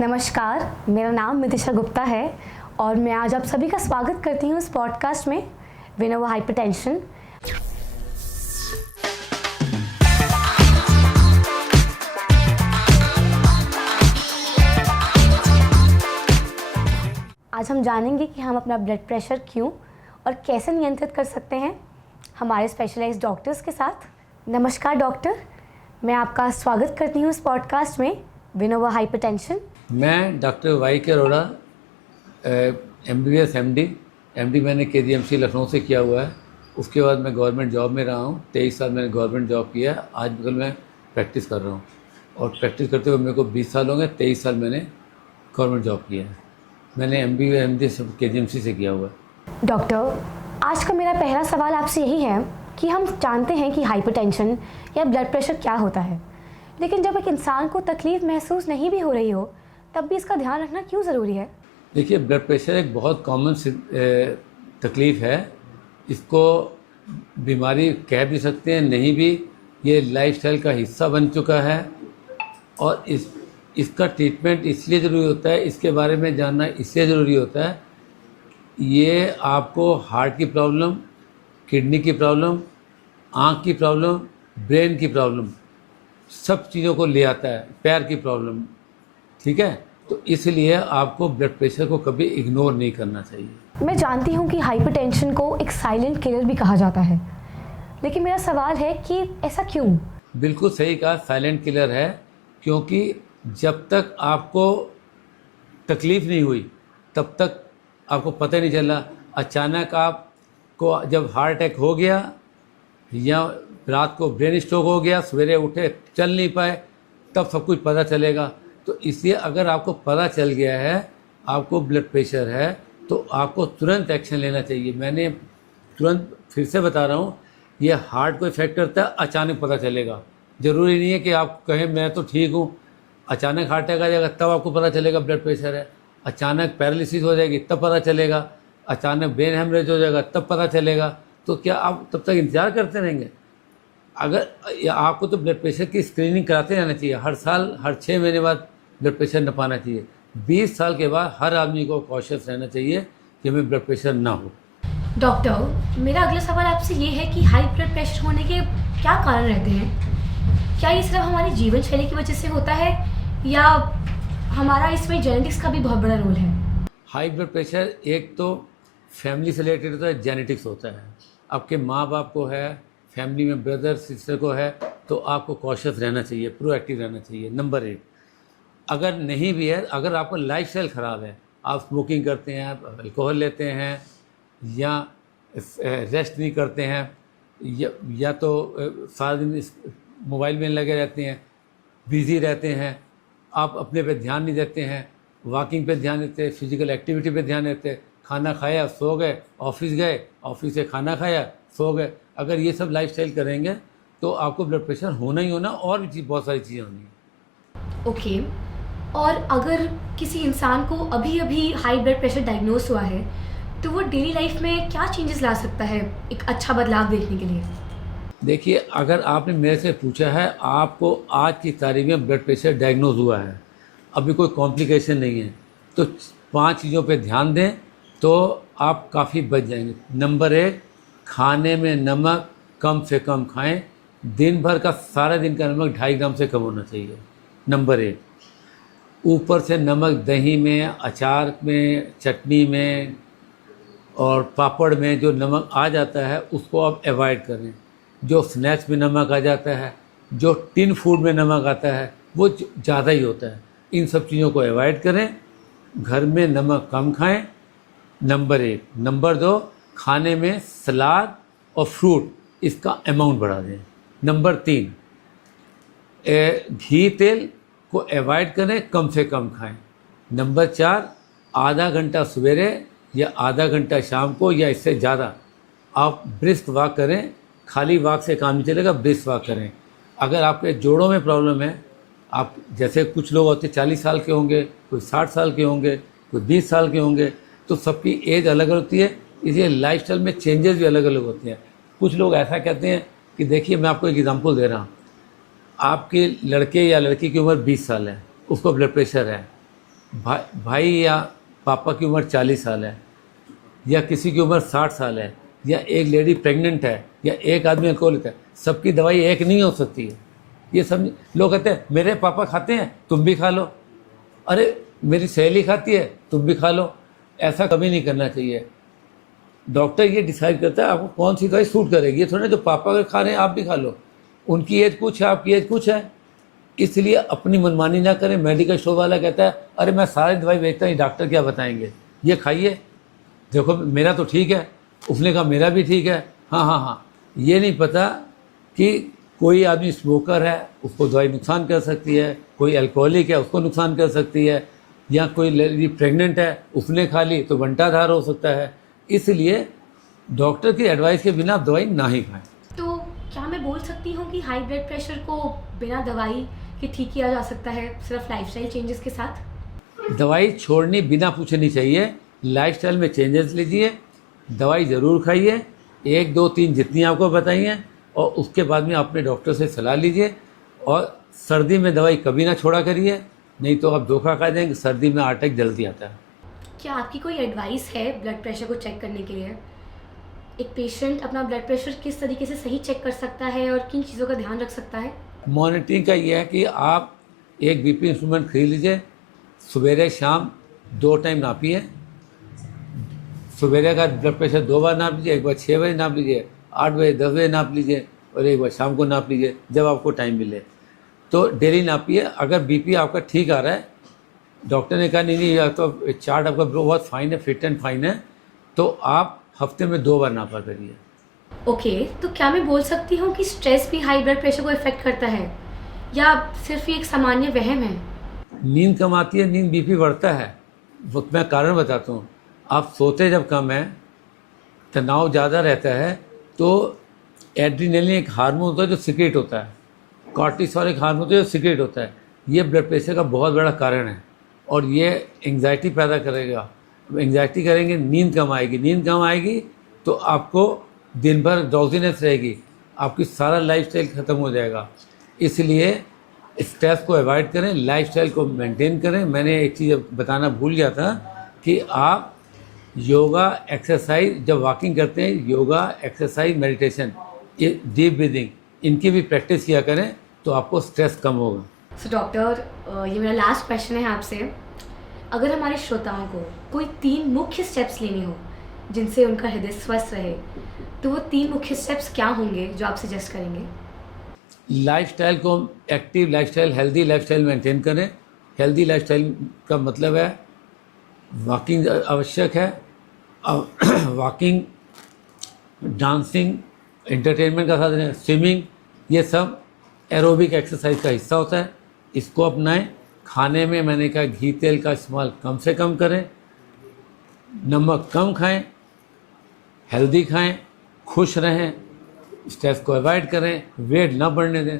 नमस्कार, मेरा नाम मितिशा गुप्ता है और मैं आज आप सभी का स्वागत करती हूँ इस पॉडकास्ट में विनो हाइपरटेंशन। आज हम जानेंगे कि हम अपना ब्लड प्रेशर क्यों और कैसे नियंत्रित कर सकते हैं हमारे स्पेशलाइज्ड डॉक्टर्स के साथ। नमस्कार डॉक्टर, मैं आपका स्वागत करती हूँ इस पॉडकास्ट में विनो हाइपरटेंशन। मैं डॉक्टर वाई के अरोड़ा, MBBS MD मैंने KGMC लखनऊ से किया हुआ है। उसके बाद मैं गवर्नमेंट जॉब में रहा हूँ। 23 साल मैंने गवर्नमेंट जॉब किया है। आजकल मैं प्रैक्टिस कर रहा हूँ और प्रैक्टिस करते हुए मेरे को 20 साल हो गए। 23 साल मैंने गवर्नमेंट जॉब किया है। मैंने MBBS MD KGMC से किया हुआ है। डॉक्टर, आज का मेरा पहला सवाल आपसे यही है कि हम जानते हैं कि हाइपरटेंशन या ब्लड प्रेशर क्या होता है, लेकिन जब एक इंसान को तकलीफ़ महसूस नहीं भी हो रही हो तब भी इसका ध्यान रखना क्यों ज़रूरी है? देखिए, ब्लड प्रेशर एक बहुत कॉमन तकलीफ़ है। इसको बीमारी कह भी सकते हैं, नहीं भी। ये लाइफस्टाइल का हिस्सा बन चुका है और इसका ट्रीटमेंट इसलिए ज़रूरी होता है, इसके बारे में जानना इसलिए ज़रूरी होता है। ये आपको हार्ट की प्रॉब्लम, किडनी की प्रॉब्लम, आँख की प्रॉब्लम, ब्रेन की प्रॉब्लम, सब चीज़ों को ले आता है। पैर की प्रॉब्लम, ठीक है। तो इसलिए आपको ब्लड प्रेशर को कभी इग्नोर नहीं करना चाहिए। मैं जानती हूँ कि हाइपरटेंशन को एक साइलेंट किलर भी कहा जाता है, लेकिन मेरा सवाल है कि ऐसा क्यों? बिल्कुल सही कहा, साइलेंट किलर है। क्योंकि जब तक आपको तकलीफ़ नहीं हुई तब तक आपको पता ही नहीं चला। अचानक आपको जब हार्ट अटैक हो गया या रात को ब्रेन स्ट्रोक हो गया, सवेरे उठे चल नहीं पाए, तब सब कुछ पता चलेगा। तो इसलिए अगर आपको पता चल गया है आपको ब्लड प्रेशर है तो आपको तुरंत एक्शन लेना चाहिए। मैंने तुरंत फिर से बता रहा हूँ, ये हार्ट को इफेक्ट करता है, अचानक पता चलेगा। ज़रूरी नहीं है कि आप कहें मैं तो ठीक हूँ, अचानक हार्ट अटैक आ जाएगा तब आपको पता चलेगा ब्लड प्रेशर है। अचानक पैरालिसिस हो जाएगी तब पता चलेगा। अचानक ब्रेन हेमरेज हो जाएगा तब पता चलेगा। तो क्या आप तब तक इंतज़ार करते रहेंगे? अगर आपको तो ब्लड प्रेशर की स्क्रीनिंग कराते रहना चाहिए। हर साल, हर 6 महीने बाद ब्लड प्रेशर नपाना चाहिए। 20 साल के बाद हर आदमी को कॉशियस रहना चाहिए कि हमें ब्लड प्रेशर ना हो। डॉक्टर, मेरा अगला सवाल आपसे ये है कि हाई ब्लड प्रेशर होने के क्या कारण रहते हैं? क्या ये सिर्फ हमारी जीवन शैली की वजह से होता है या हमारा इसमें जेनेटिक्स का भी बहुत बड़ा रोल है? हाई ब्लड प्रेशर एक तो फैमिली से रिलेटेड होता है, जेनेटिक्स होता है। आपके माँ बाप को है, फैमिली में ब्रदर सिस्टर को है, तो आपको कॉशियस रहना चाहिए, प्रोएक्टिव रहना चाहिए। नंबर 1। अगर नहीं भी है, अगर आपका लाइफस्टाइल ख़राब है, आप स्मोकिंग करते हैं, आप अल्कोहल लेते हैं या रेस्ट नहीं करते हैं या तो सारा दिन मोबाइल में लगे रहते हैं, बिज़ी रहते हैं, आप अपने पे ध्यान नहीं देते हैं, वॉकिंग पे ध्यान देते हैं, फिजिकल एक्टिविटी पे ध्यान देते हैं, खाना खाया सो गए, ऑफिस गए, ऑफिस से खाना खाया सो गए, अगर ये सब लाइफस्टाइल करेंगे तो आपको ब्लड प्रेशर होना ही होना, और भी बहुत सारी चीज़ें होनी हैं। ओके, और अगर किसी इंसान को अभी अभी हाई ब्लड प्रेशर डायग्नोस हुआ है तो वो डेली लाइफ में क्या चेंजेस ला सकता है एक अच्छा बदलाव देखने के लिए? देखिए, अगर आपने मेरे से पूछा है आपको आज की तारीख में ब्लड प्रेशर डायग्नोज हुआ है, अभी कोई कॉम्प्लिकेशन नहीं है, तो 5 चीज़ों पे ध्यान दें तो आप काफ़ी बच जाएंगे। नंबर 1, खाने में नमक कम से कम खाएं। दिन भर का, सारा दिन का नमक 2.5 ग्राम से कम होना चाहिए। नंबर 1। ऊपर से नमक दही में, अचार में, चटनी में और पापड़ में जो नमक आ जाता है उसको आप अवॉइड करें। जो स्नैक्स में नमक आ जाता है, जो टिन फूड में नमक आता है, वो ज़्यादा ही होता है। इन सब चीज़ों को अवॉइड करें। घर में नमक कम खाएं, नंबर 1। नंबर 2, खाने में सलाद और फ्रूट, इसका अमाउंट बढ़ा दें। नंबर 3, घी तेल को अवॉइड करें, कम से कम खाएं। नंबर 4, आधा घंटा सवेरे या आधा घंटा शाम को या इससे ज़्यादा आप ब्रिस्क वॉक करें। खाली वॉक से काम नहीं चलेगा, ब्रिस्क वॉक करें। अगर आपके जोड़ों में प्रॉब्लम है, आप जैसे कुछ लोग होते 40 साल के होंगे, कोई 60 साल के होंगे, कोई 20 साल के होंगे, तो सबकी एज अलग अलग होती है, इसलिए लाइफस्टाइल में चेंजेस भी अलग अलग होते हैं। कुछ लोग ऐसा कहते हैं कि देखिए, मैं आपको एक एग्जांपल दे रहा हूँ, आपके लड़के या लड़की की उम्र 20 साल है, उसको ब्लड प्रेशर है, भाई या पापा की उम्र 40 साल है, या किसी की उम्र 60 साल है, या एक लेडी प्रेग्नेंट है, या एक आदमी अल्कोहलिक है, सबकी दवाई एक नहीं हो सकती है। ये सब लोग कहते हैं मेरे पापा खाते हैं तुम भी खा लो, अरे मेरी सहेली खाती है तुम भी खा लो। ऐसा कभी नहीं करना चाहिए। डॉक्टर ये डिसाइड करता है आपको कौन सी दवाई सूट करेगी। ये थोड़ा जो पापा अगर खा रहे हैं आप भी खा लो, उनकी एज कुछ है आपकी एज कुछ है, इसलिए अपनी मनमानी ना करें। मेडिकल स्टोर वाला कहता है अरे मैं सारी दवाई बेचता हूँ, डॉक्टर क्या बताएंगे, ये खाइए, देखो मेरा तो ठीक है, उसने कहा मेरा भी ठीक है। हाँ हाँ हाँ, ये नहीं पता कि कोई आदमी स्मोकर है उसको दवाई नुकसान कर सकती है, कोई अल्कोहलिक है उसको नुकसान कर सकती है, या कोई लेडी प्रेग्नेंट है उसने खा ली तो बंटाधार हो सकता है। इसलिए डॉक्टर की एडवाइस के बिना दवाई ना ही खाएं। तो क्या मैं बोल सकती हूँ कि हाई ब्लड प्रेशर को बिना दवाई के ठीक किया जा सकता है, सिर्फ लाइफस्टाइल चेंजेस के साथ? दवाई छोड़नी बिना पूछे नहीं चाहिए। लाइफस्टाइल में चेंजेस लीजिए, दवाई ज़रूर खाइए, 1 2 3 जितनी आपको बताई हैं, और उसके बाद में अपने डॉक्टर से सलाह लीजिए। और सर्दी में दवाई कभी ना छोड़ा करिए, नहीं तो आप धोखा खा जाएंगे। सर्दी में अटैक जल्दी आता है। क्या आपकी कोई एडवाइस है ब्लड प्रेशर को चेक करने के लिए? एक पेशेंट अपना ब्लड प्रेशर किस तरीके से सही चेक कर सकता है और किन चीज़ों का ध्यान रख सकता है? मॉनिटरिंग का ये है कि आप एक बीपी इंस्ट्रूमेंट खरीद लीजिए, सवेरे शाम 2 टाइम नापिए। सवेरे का ब्लड प्रेशर 2 बार नाप लीजिए, एक बार 6 बजे नाप लीजिए, 8 बजे 10 बजे नाप लीजिए, और एक बार शाम को नाप लीजिए जब आपको टाइम मिले। तो डेली नापिए। अगर बीपी आपका ठीक आ रहा है, डॉक्टर ने कहा नहीं नहीं या तो चार्ट आपका बहुत फाइन है, फिट एंड फाइन है, तो आप हफ्ते में 2 बार नापा करिए। ओके, तो क्या मैं बोल सकती हूँ कि स्ट्रेस भी हाई ब्लड प्रेशर को इफेक्ट करता है, या सिर्फ ये एक सामान्य वहम है? नींद कम आती है, नींद बीपी बढ़ता है। वो मैं कारण बताता हूँ। आप सोते जब कम है, तनाव ज़्यादा रहता है, तो एड्रीनलिन एक हार्मोन होता है जो सिक्रेट होता है, कॉर्टिसोल एक हार्मोन होता है जो सिक्रेट होता है। ये ब्लड प्रेशर का बहुत बड़ा कारण है, और ये एंग्जाइटी पैदा करेगा। एंग्जाइटी करेंगे, नींद कम आएगी, नींद कम आएगी तो आपको दिन भर ड्राउजीनेस रहेगी, आपकी सारा लाइफस्टाइल ख़त्म हो जाएगा। इसलिए स्ट्रेस को अवॉइड करें, लाइफस्टाइल को मेंटेन करें। मैंने एक चीज़ बताना भूल गया था कि आप योगा एक्सरसाइज जब वॉकिंग करते हैं, योगा एक्सरसाइज मेडिटेशन, ये डीप ब्रीदिंग, इनकी भी प्रैक्टिस किया करें तो आपको स्ट्रेस कम होगा। सो डॉक्टर, ये मेरा लास्ट क्वेश्चन है आपसे। अगर हमारे श्रोताओं को कोई 3 मुख्य स्टेप्स लेने हो जिनसे उनका हृदय स्वस्थ रहे, तो वो 3 मुख्य स्टेप्स क्या होंगे जो आप सजेस्ट करेंगे? लाइफस्टाइल को active lifestyle, healthy lifestyle maintain करें। हेल्दी लाइफस्टाइल का मतलब है वॉकिंग आवश्यक है, वॉकिंग, डांसिंग, एंटरटेनमेंट का साधन है, स्विमिंग, ये सब एरोबिक एक्सरसाइज का हिस्सा होता है। इसको अपनाएं। खाने में मैंने कहा घी तेल का इस्तेमाल कम से कम करें, नमक कम खाएं, हेल्दी खाएं, खुश रहें, स्ट्रेस को अवॉइड करें, वेट ना बढ़ने दें।